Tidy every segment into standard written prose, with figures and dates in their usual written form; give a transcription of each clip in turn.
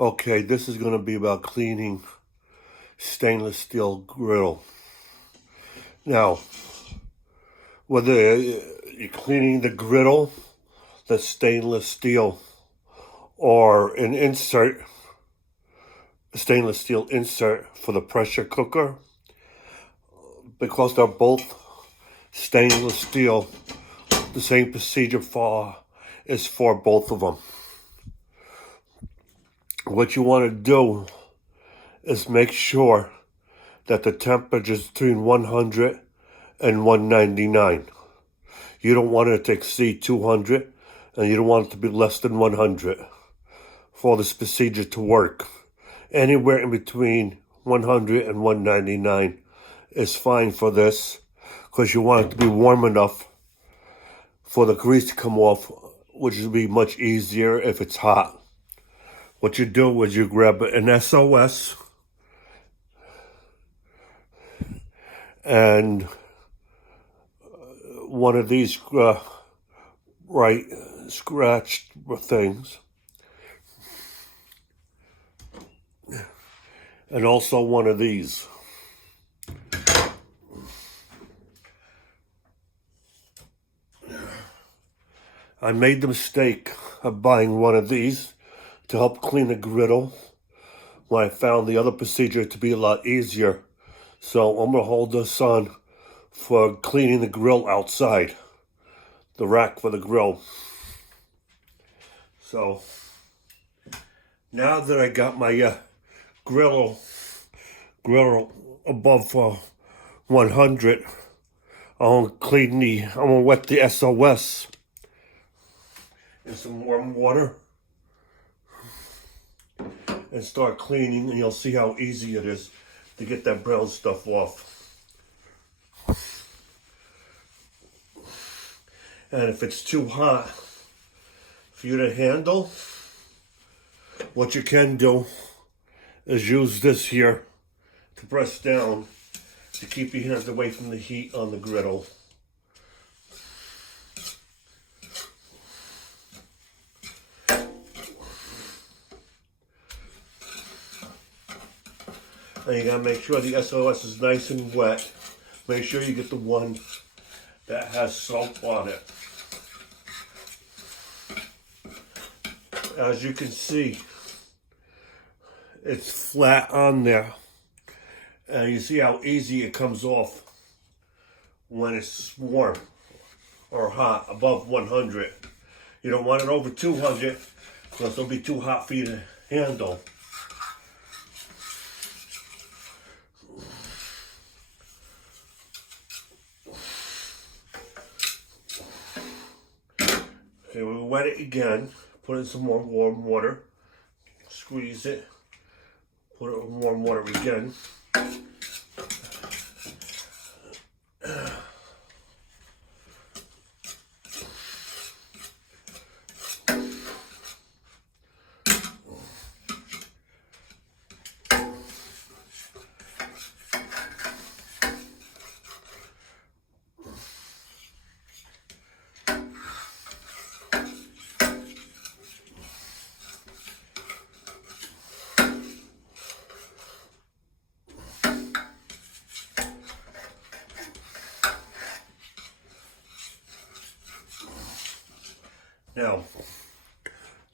Okay, this is going to be about cleaning stainless steel griddle. Now, whether you're cleaning the griddle, the stainless steel, or an insert, a stainless steel insert for the pressure cooker, because they're both stainless steel, the same procedure is for both of them. What you want to do is make sure that the temperature is between 100 and 199. You don't want it to exceed 200, and you don't want it to be less than 100 for this procedure to work. Anywhere in between 100 and 199 is fine for this, because you want it to be warm enough for the grease to come off, which would be much easier if it's hot. What you do is you grab an SOS and one of these scratched things, and also one of these. I made the mistake of buying one of these to help clean the griddle when I found the other procedure to be a lot easier. So I'm going to hold this on for cleaning the grill outside, the rack for the grill. So now that I got my grill above 100, I'm gonna wet the SOS in some warm water and start cleaning, and you'll see how easy it is to get that brown stuff off. And if it's too hot for you to handle, what you can do is use this here to press down to keep your hands away from the heat on the griddle. And you gotta make sure the SOS is nice and wet. Make sure you get the one that has soap on it. As you can see, it's flat on there. And you see how easy it comes off when it's warm or hot, above 100. You don't want it over 200 because it'll be too hot for you to handle. Okay, we wet it again. Put in some more warm water. Squeeze it. Put it in warm water again. Now,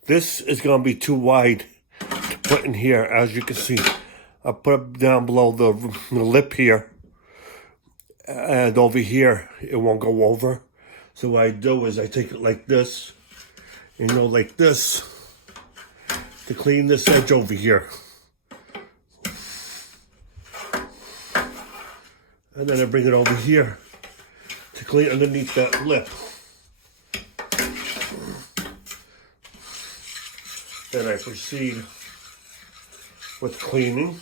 this is going to be too wide to put in here. As you can see, I put it down below the lip here, and over here it won't go over. So what I do is I take it like this, like this, to clean this edge over here. And then I bring it over here to clean underneath that lip. Then I proceed with cleaning.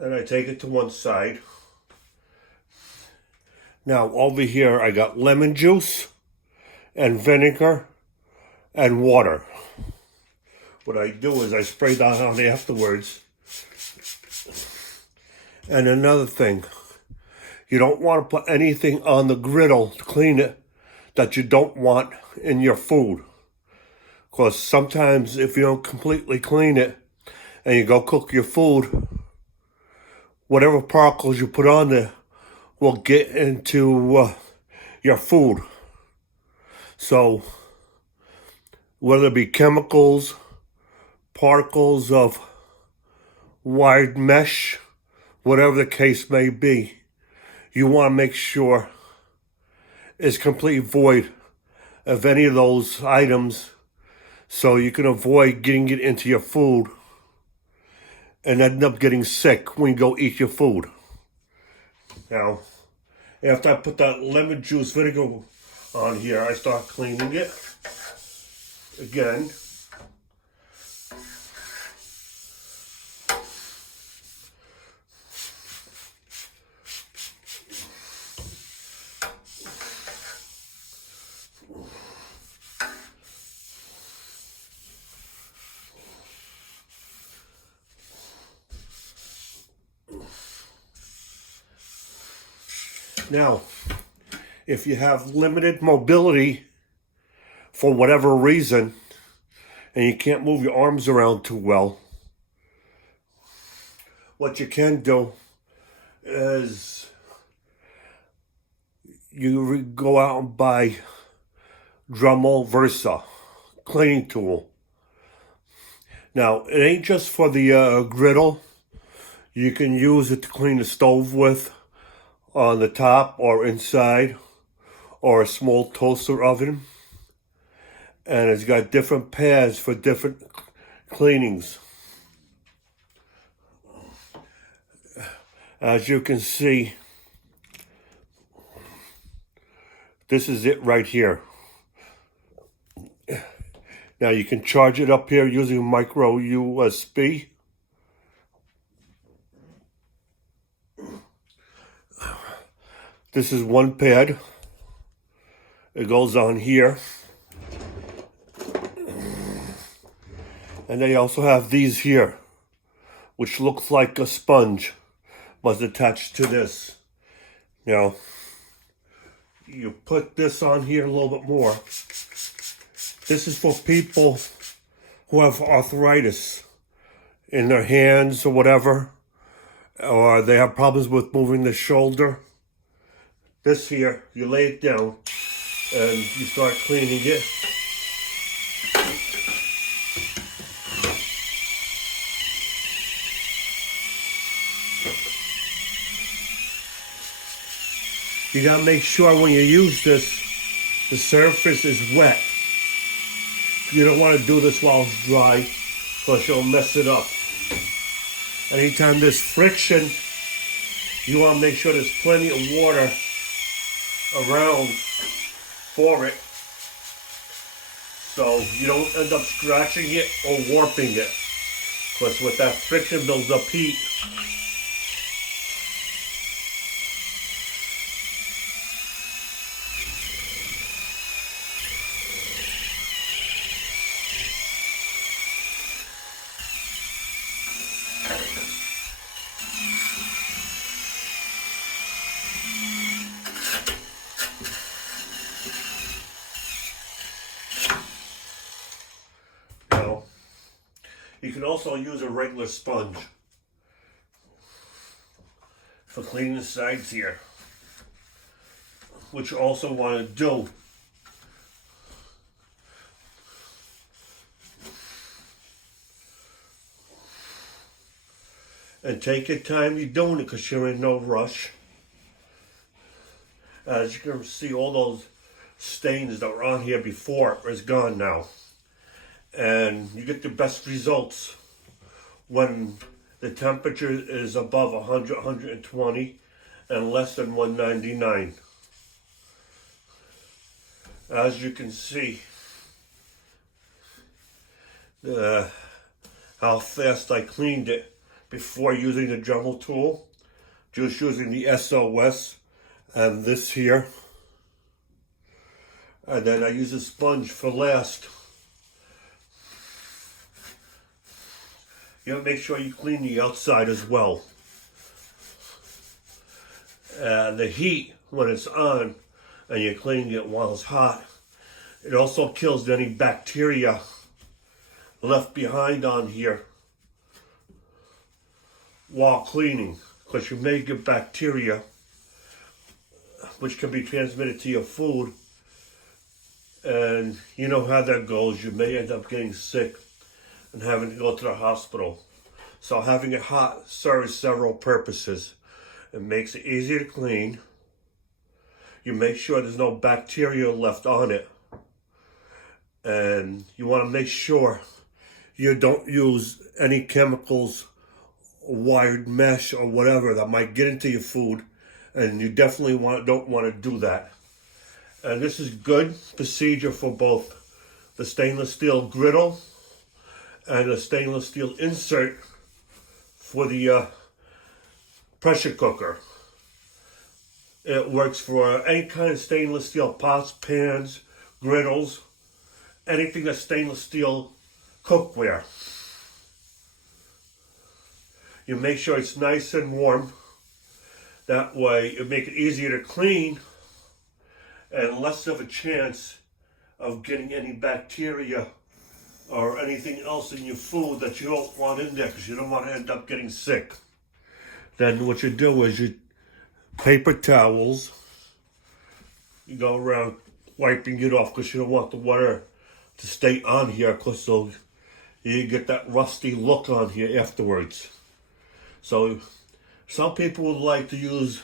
And I take it to one side. Now over here I got lemon juice and vinegar and water. What I do is I spray that on afterwards, And another thing, you don't want to put anything on the griddle to clean it that you don't want in your food. Because sometimes if you don't completely clean it and you go cook your food, whatever particles you put on there will get into your food. So whether it be chemicals, particles of wired mesh, whatever the case may be, you want to make sure it's completely void of any of those items so you can avoid getting it into your food and end up getting sick when you go eat your food. Now, after I put that lemon juice vinegar on here, I start cleaning it again. Now, if you have limited mobility for whatever reason and you can't move your arms around too well, what you can do is you go out and buy Dremel Versa cleaning tool. Now, it ain't just for the griddle. You can use it to clean the stove with on the top or inside, or a small toaster oven. And it's got different pads for different cleanings. As you can see, this is it right here. Now you can charge it up here using micro USB. This is one pad. It goes on here. And they also have these here, which looks like a sponge, was attached to this. Now, you put this on here a little bit more. This is for people who have arthritis in their hands or whatever, or they have problems with moving the shoulder. This here, you lay it down and you start cleaning it. You gotta make sure when you use this, the surface is wet. You don't want to do this while it's dry, because you'll mess it up. Anytime there's friction, you want to make sure there's plenty of water around for it, so you don't end up scratching it or warping it, because with that friction builds up heat. You can also use a regular sponge for cleaning the sides here, which you also want to do. And take your time you're doing it, because you're in no rush. As you can see, all those stains that were on here before is gone now. And you get the best results when the temperature is above 100, 120 and less than 199. As you can see, how fast I cleaned it before using the Dremel tool, just using the SOS and this here. And then I use a sponge for last. You have to make sure you clean the outside as well. The heat, when it's on and you're cleaning it while it's hot, it also kills any bacteria left behind on here while cleaning, because you may get bacteria which can be transmitted to your food, and you know how that goes. You may end up getting sick and having to go to the hospital. So having it hot serves several purposes. It makes it easier to clean. You make sure there's no bacteria left on it. And you want to make sure you don't use any chemicals, wired mesh, or whatever that might get into your food. And you definitely don't want to do that. And this is good procedure for both the stainless steel griddle and the stainless steel insert for the pressure cooker. It works for any kind of stainless steel pots, pans, griddles, anything that's stainless steel cookware. You make sure it's nice and warm. That way it make it easier to clean and less of a chance of getting any bacteria or anything else in your food that you don't want in there, because you don't want to end up getting sick. Then what you do is you paper towels, you go around wiping it off, because you don't want the water to stay on here, because you get that rusty look on here afterwards. So some people would like to use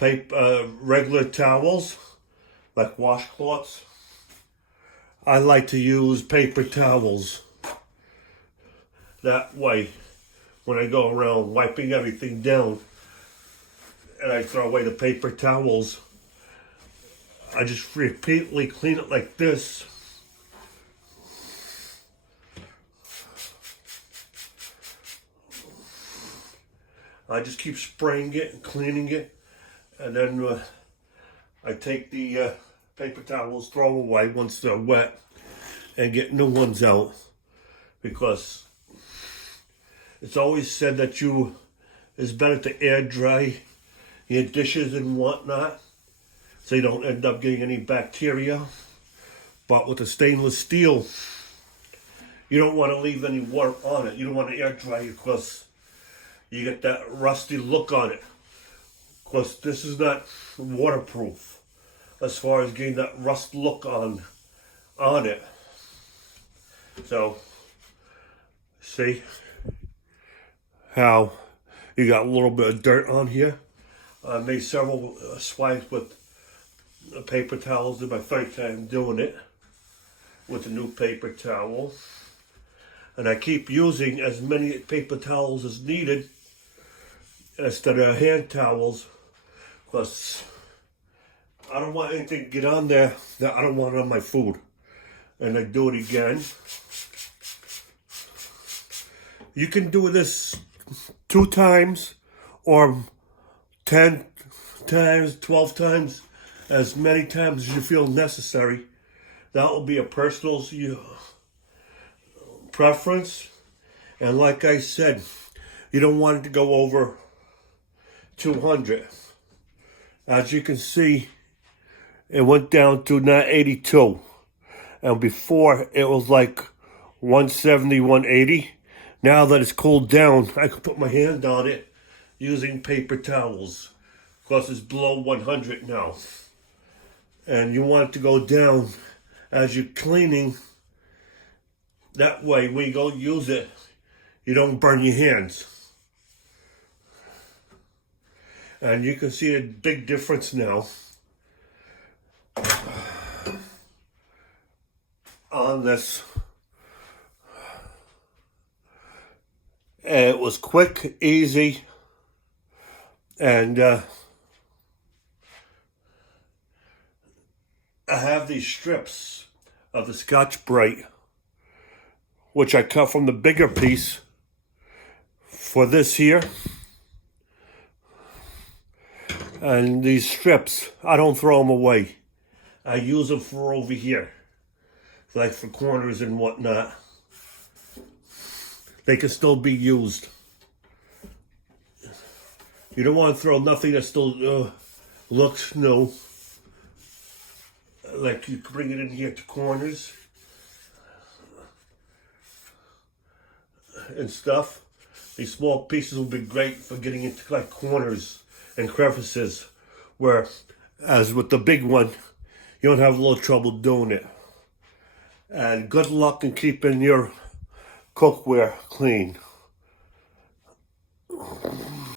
regular towels, like washcloths. I like to use paper towels. That way, when I go around wiping everything down and I throw away the paper towels, I just repeatedly clean it like this. I just keep spraying it and cleaning it, and then I take the paper towels, throw away once they're wet, and get new ones out, because it's always said that it's better to air dry your dishes and whatnot, so you don't end up getting any bacteria. But with the stainless steel, you don't want to leave any water on it. You don't want to air dry it, because you get that rusty look on it. Because this is not waterproof as far as getting that rust look on it. So, see how you got a little bit of dirt on here? I made several swipes with paper towels. This is my first time doing it with the new paper towel. And I keep using as many paper towels as needed instead of hand towels, because I don't want anything to get on there that I don't want on my food. And I do it again. You can do this 2 times or 10 times, 12 times, as many times as you feel necessary. That will be a personal preference. And like I said, you don't want it to go over 200. As you can see, it went down to not 82. And before it was like 170, 180. Now that it's cooled down, I can put my hand on it using paper towels, because it's below 100 now. And you want it to go down as you're cleaning. That way, when you go use it, you don't burn your hands. And you can see a big difference now on this. It was quick, easy, and I have these strips of the Scotch-Brite, which I cut from the bigger piece for this here. And these strips, I don't throw them away. I use them for over here, like for corners and whatnot. They can still be used. You don't want to throw nothing that still looks new. Like you can bring it in here to corners and stuff. These small pieces will be great for getting into like corners and crevices, where as with the big one, you don't have a little trouble doing it. And good luck in keeping your cookware clean.